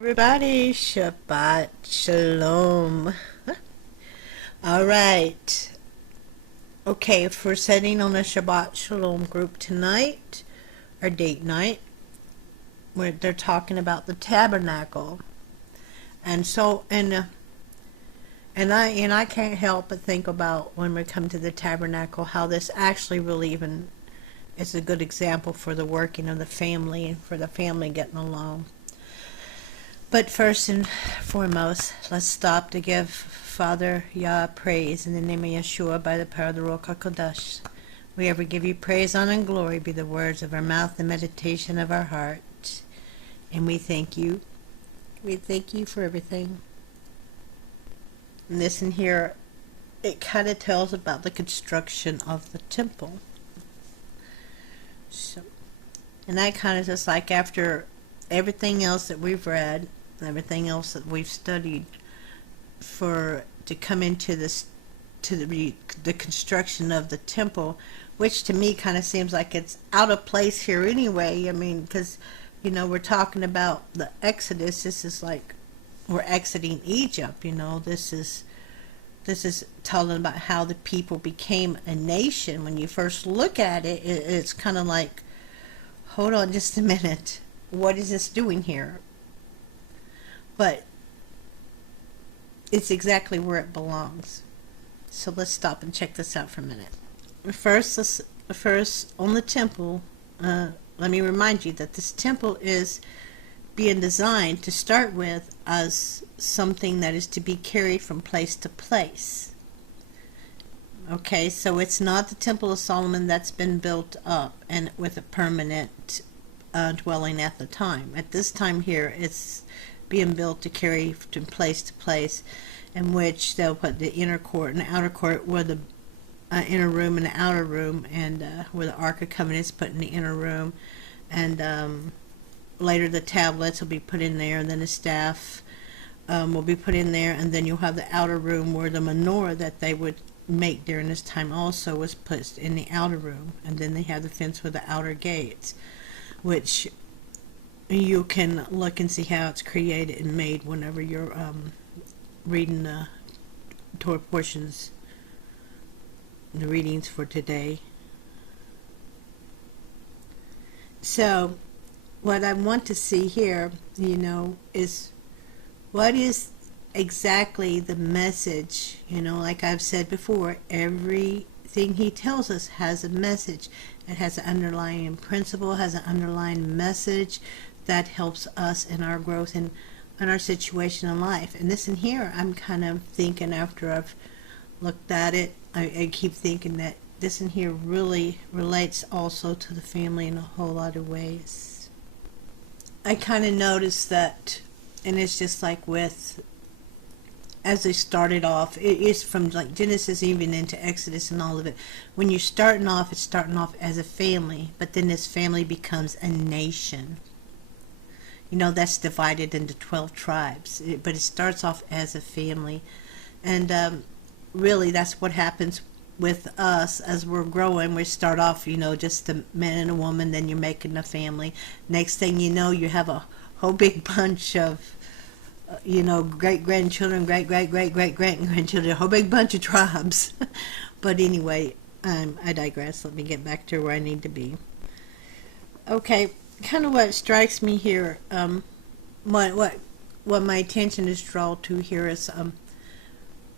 Everybody, Shabbat Shalom. All right. Okay, if we're setting on a Shabbat Shalom group tonight, or date night, where they're talking about the tabernacle. And so, and I can't help but think about when we come to the tabernacle, how this actually really even is a good example for the working of the family and for the family getting along. But first and foremost, let's stop to give Father Yah praise in the name of Yeshua by the power of the Ruach HaKodesh. We ever give you praise, honor, and glory be the words of our mouth, the meditation of our heart. And we thank you. We thank you for everything. And this in here, it kind of tells about the construction of the temple. So, and that kind of just like after everything else that we've read, everything else that we've studied, to come into this, to the construction of the temple, which to me kind of seems like it's out of place here anyway. I mean, because we're talking about the Exodus. This is like we're exiting Egypt. This is telling about how the people became a nation. When you first look at it, it's kind of like, hold on just a minute, what is this doing here? But it's exactly where it belongs. So let's stop and check this out for a minute. First on the temple, let me remind you that this temple is being designed to start with as something that is to be carried from place to place. Okay, so it's not the Temple of Solomon that's been built up and with a permanent dwelling at the time. At this time here, it's being built to carry from place to place, in which they'll put the inner court and the outer court, where the inner room and the outer room, and where the Ark of Covenant is put in the inner room, and later the tablets will be put in there, and then the staff will be put in there, and then you'll have the outer room where the menorah that they would make during this time also was put in the outer room, and then they have the fence with the outer gates, which you can look and see how it's created and made whenever you're reading the Torah portions, the readings for today. So what I want to see here, is what is exactly the message. Like I've said before, everything he tells us has a message. It has an underlying principle, has an underlying message that helps us in our growth and in our situation in life. And this in here, I'm kind of thinking, after I've looked at it, I keep thinking that this in here really relates also to the family in a whole lot of ways. I kind of noticed that, and it's just like with, as they started off, it is from like Genesis even into Exodus and all of it. When you're starting off, it's starting off as a family, but then this family becomes a nation. That's divided into 12 tribes, but it starts off as a family. And really that's what happens with us as we're growing. We start off, just a man and a woman, then you're making a family. Next thing you know, you have a whole big bunch of great-grandchildren, great-great-great-great-grandchildren, a whole big bunch of tribes. But anyway, I digress. Let me get back to where I need to be. Okay, kind of what strikes me here, what my attention is drawn to here is,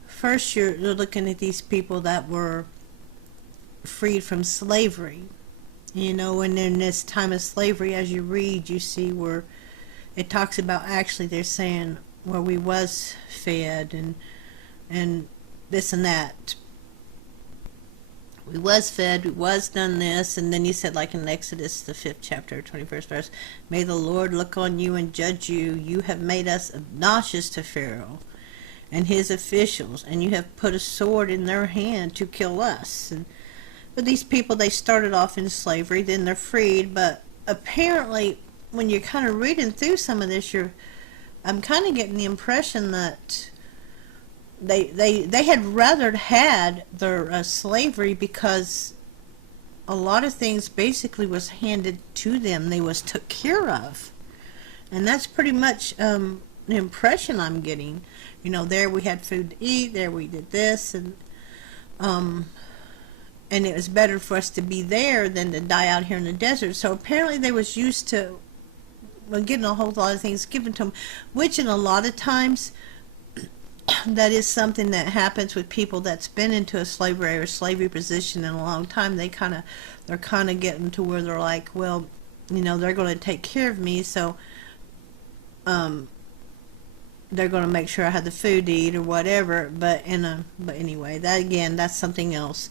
first you're looking at these people that were freed from slavery. And in this time of slavery, as you read, you see where it talks about, actually they're saying where we was fed and this and that. We was fed, we was done this, and then he said, like in Exodus, the 5th chapter, 21st verse, may the Lord look on you and judge you. You have made us obnoxious to Pharaoh and his officials, and you have put a sword in their hand to kill us. But these people, they started off in slavery, then they're freed, but apparently when you're kind of reading through some of this, I'm kind of getting the impression that they had rather had their slavery, because a lot of things basically was handed to them. They was took care of. And that's pretty much the impression I'm getting. There we had food to eat, there we did this, um, and it was better for us to be there than to die out here in the desert. So apparently they was used to getting a whole lot of things given to them, which in a lot of times that is something that happens with people that's been into a slavery position in a long time. They're kind of getting to where they're like, well, they're going to take care of me, so they're going to make sure I have the food to eat or whatever. But anyway, that's something else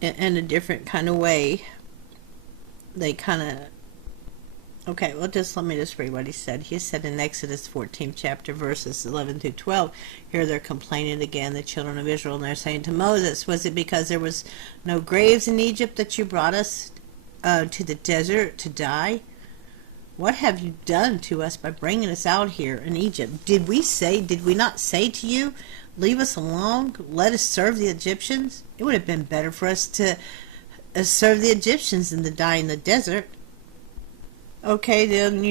in a different kind of way. They kind of Okay, well, let me read what he said. He said in Exodus 14th chapter, verses 11 through 12, here they're complaining again, the children of Israel, and they're saying to Moses, was it because there was no graves in Egypt that you brought us to the desert to die? What have you done to us by bringing us out here in Egypt? Did we not say to you, leave us alone, let us serve the Egyptians? It would have been better for us to serve the Egyptians than to die in the desert. Okay, then,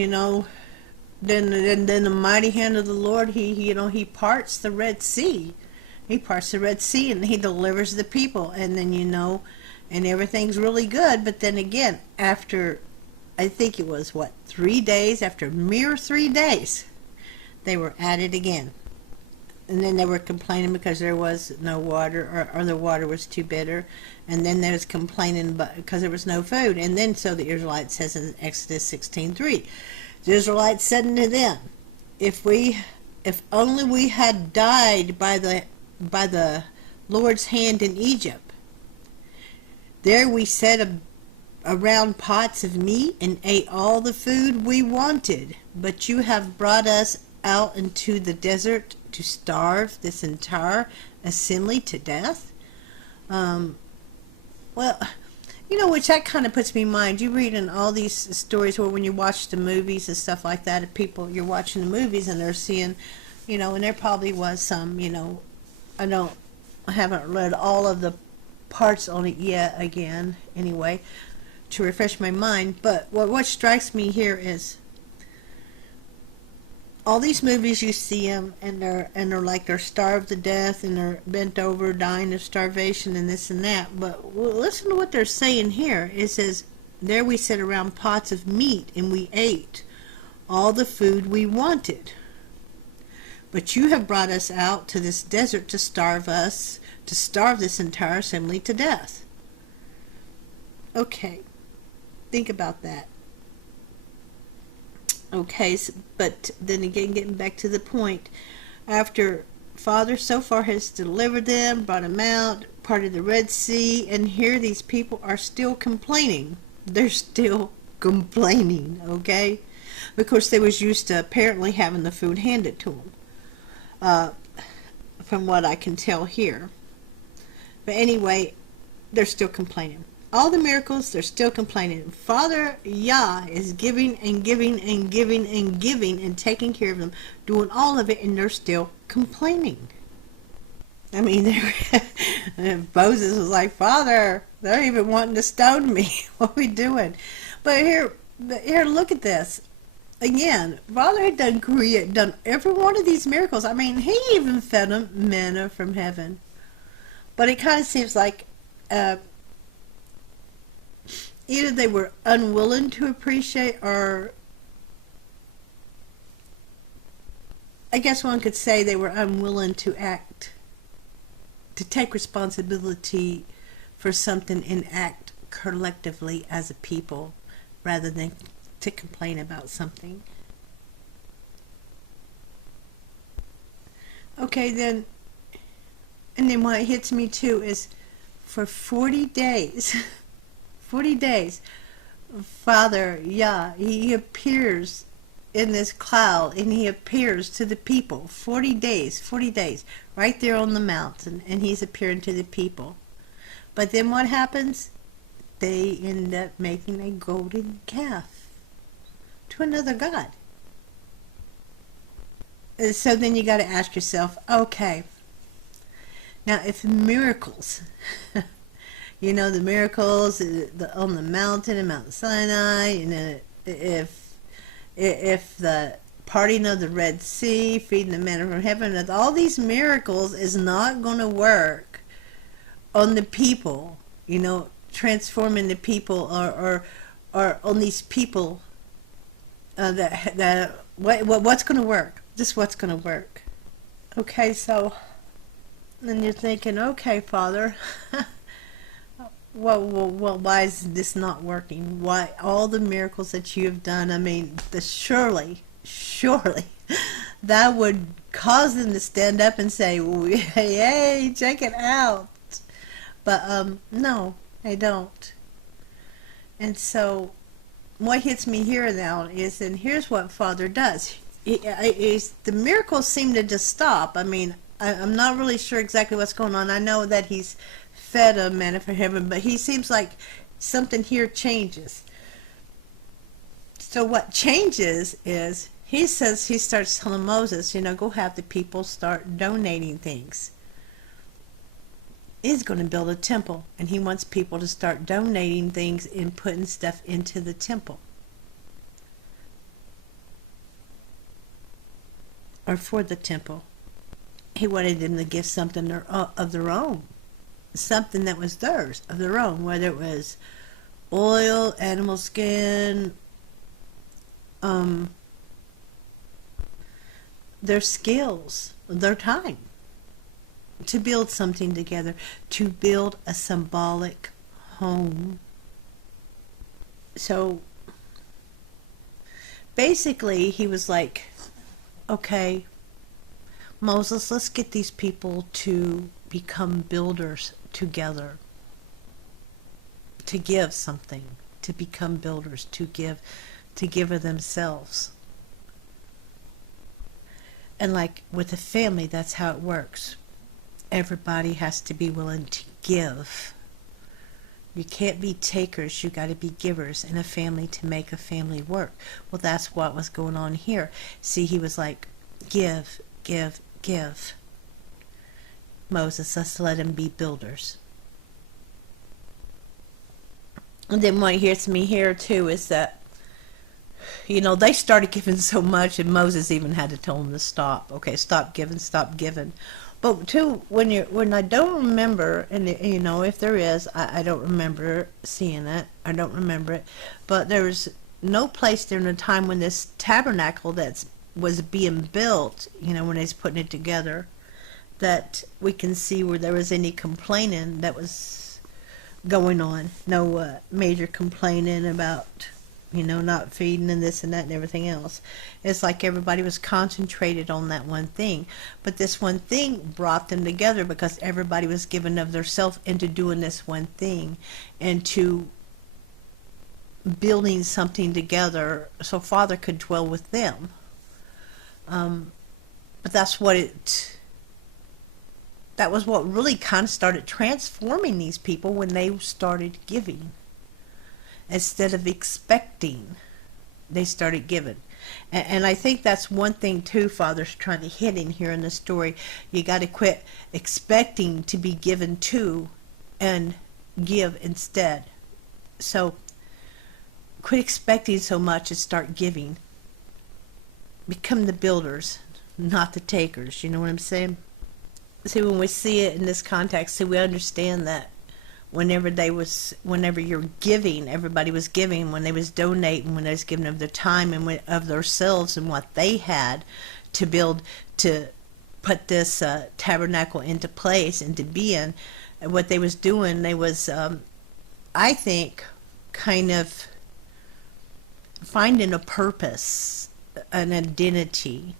then the mighty hand of the Lord, he parts the Red Sea. He parts the Red Sea and he delivers the people. And then, and everything's really good. But then again, after, I think it was, 3 days, after mere 3 days, they were at it again. And then they were complaining because there was no water, or the water was too bitter. And then they was complaining because there was no food. And then so the Israelites says in Exodus 16:3, the Israelites said unto them, if only we had died by the Lord's hand in Egypt. There we set around pots of meat and ate all the food we wanted. But you have brought us out into the desert to starve this entire assembly to death. Well, which that kind of puts me in mind. You read in all these stories where when you watch the movies and stuff like that, if you're watching the movies and they're seeing, and there probably was some, I haven't read all of the parts on it yet again, anyway, to refresh my mind. But what strikes me here is all these movies, you see them, and they're starved to death, and they're bent over, dying of starvation, and this and that. But listen to what they're saying here. It says, there we sat around pots of meat, and we ate all the food we wanted. But you have brought us out to this desert to starve this entire assembly to death. Okay, think about that. Okay, but then again, getting back to the point, after Father so far has delivered them, brought them out, parted the Red Sea, and here these people are still complaining. They're still complaining, okay? Because they was used to apparently having the food handed to them, from what I can tell here. But anyway, they're still complaining. All the miracles, they're still complaining. Father Yah is giving and giving and giving and giving and taking care of them, doing all of it, and they're still complaining. I mean, Moses was like, Father, they're even wanting to stone me. What are we doing? But here, look at this. Again, Father had done every one of these miracles. I mean, he even fed them manna from heaven. But it kind of seems like either they were unwilling to appreciate, or I guess one could say they were unwilling to to take responsibility for something and act collectively as a people rather than to complain about something. Okay, then, and then what hits me too is for 40 days, 40 days, Father Yah, he appears in this cloud, and he appears to the people. 40 days, right there on the mountain, and he's appearing to the people. But then what happens? They end up making a golden calf to another god. So then you got to ask yourself, okay, now if miracles the miracles on the mountain and Mount Sinai, if the parting of the Red Sea, feeding the manna from heaven, all these miracles is not going to work on the people, transforming the people, or on these people, what's going to work? Just what's going to work. Okay, so then you're thinking, okay, Father, well, why is this not working? Why all the miracles that you have done? I mean, surely, that would cause them to stand up and say, hey, check it out. But no, I don't. And so what hits me here now is, and here's what Father does. The miracles seem to just stop. I mean, I'm not really sure exactly what's going on. I know that he's fed a manna from heaven, but he seems like something here changes. So what changes is, he starts telling Moses, go have the people start donating things. He's going to build a temple, and he wants people to start donating things and putting stuff into the temple. Or for the temple. He wanted them to give something of their own. Something that was theirs, of their own. Whether it was oil, animal skin, their skills, their time. To build something together. To build a symbolic home. So, basically, he was like, okay, Moses, let's get these people to become builders together. To give something. To become builders. To give of themselves. And like with a family, that's how it works. Everybody has to be willing to give. You can't be takers, you got to be givers in a family to make a family work. Well, that's what was going on here. See, he was like, give, give, give. Moses, let's let them be builders. And then what hits me here too is that, they started giving so much, and Moses even had to tell them to stop. Okay, stop giving, stop giving. But too, when I don't remember, and if there is, I don't remember seeing it. I don't remember it. But there was no place during the time when this tabernacle was being built, when they was putting it together, that we can see where there was any complaining that was going on. No major complaining about, not feeding and this and that and everything else. It's like everybody was concentrated on that one thing. But this one thing brought them together because everybody was giving of their self into doing this one thing and to building something together so Father could dwell with them. But that was what really kind of started transforming these people when they started giving. Instead of expecting, they started giving. And I think that's one thing too Father's trying to hit in here in the story. You got to quit expecting to be given to and give instead. So quit expecting so much and start giving. Become the builders, not the takers. You know what I'm saying? See, when we see it in this context, we understand that whenever you're giving, everybody was giving, when they was donating, when they was giving of their time and of themselves and what they had to build, to put this tabernacle into place and to be in, what they was doing, they was, I think, kind of finding a purpose, an identity.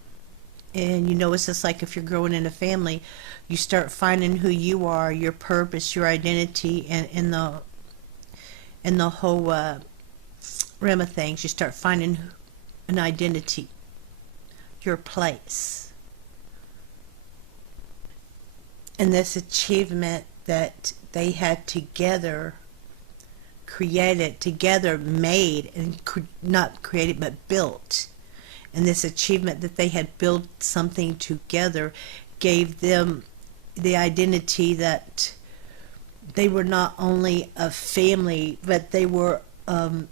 And it's just like if you're growing in a family, you start finding who you are, your purpose, your identity, and in the whole realm of things, you start finding an identity, your place. And this achievement that they had together, created, together made, and not created but built. And this achievement that they had built something together gave them the identity that they were not only a family, but they were a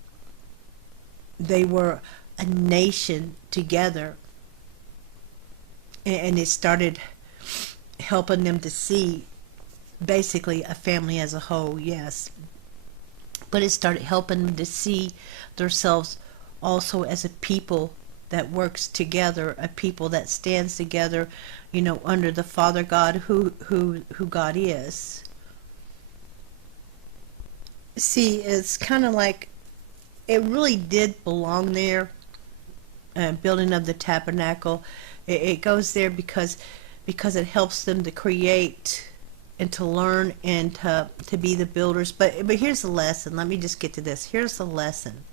nation together. And it started helping them to see basically a family as a whole, yes. But it started helping them to see themselves also as a people that works together, a people that stands together, under the Father God, who God is. See, it's kind of like it really did belong there. Building of the tabernacle, it goes there because it helps them to create and to learn and to be the builders. But here's the lesson. Let me just get to this. Here's the lesson.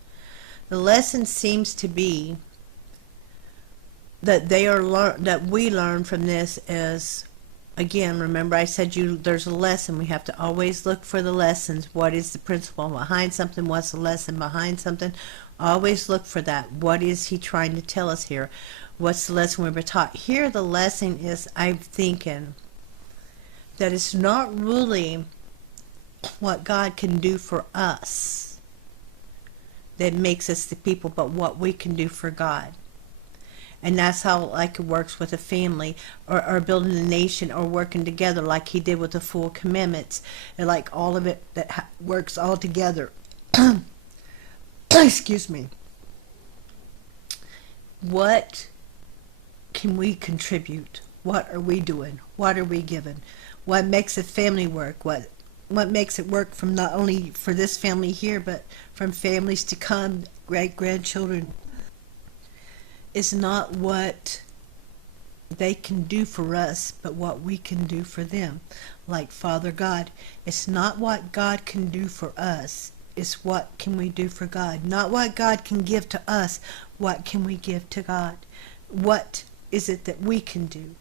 The lesson seems to be that that we learn from this is, again, remember I said there's a lesson. We have to always look for the lessons. What is the principle behind something? What's the lesson behind something? Always look for that. What is he trying to tell us here? What's the lesson we were taught? Here the lesson is, I'm thinking, that it's not really what God can do for us that makes us the people, but what we can do for God. And that's how it works with a family, or building a nation, or working together like he did with the 4 commandments, and like all of it that works all together. Excuse me. What can we contribute? What are we doing? What are we giving? What makes a family work? What makes it work from not only for this family here, but from families to come, great-grandchildren? Is not what they can do for us, but what we can do for them. Like Father God, it's not what God can do for us, it's what can we do for God. Not what God can give to us, what can we give to God. What is it that we can do?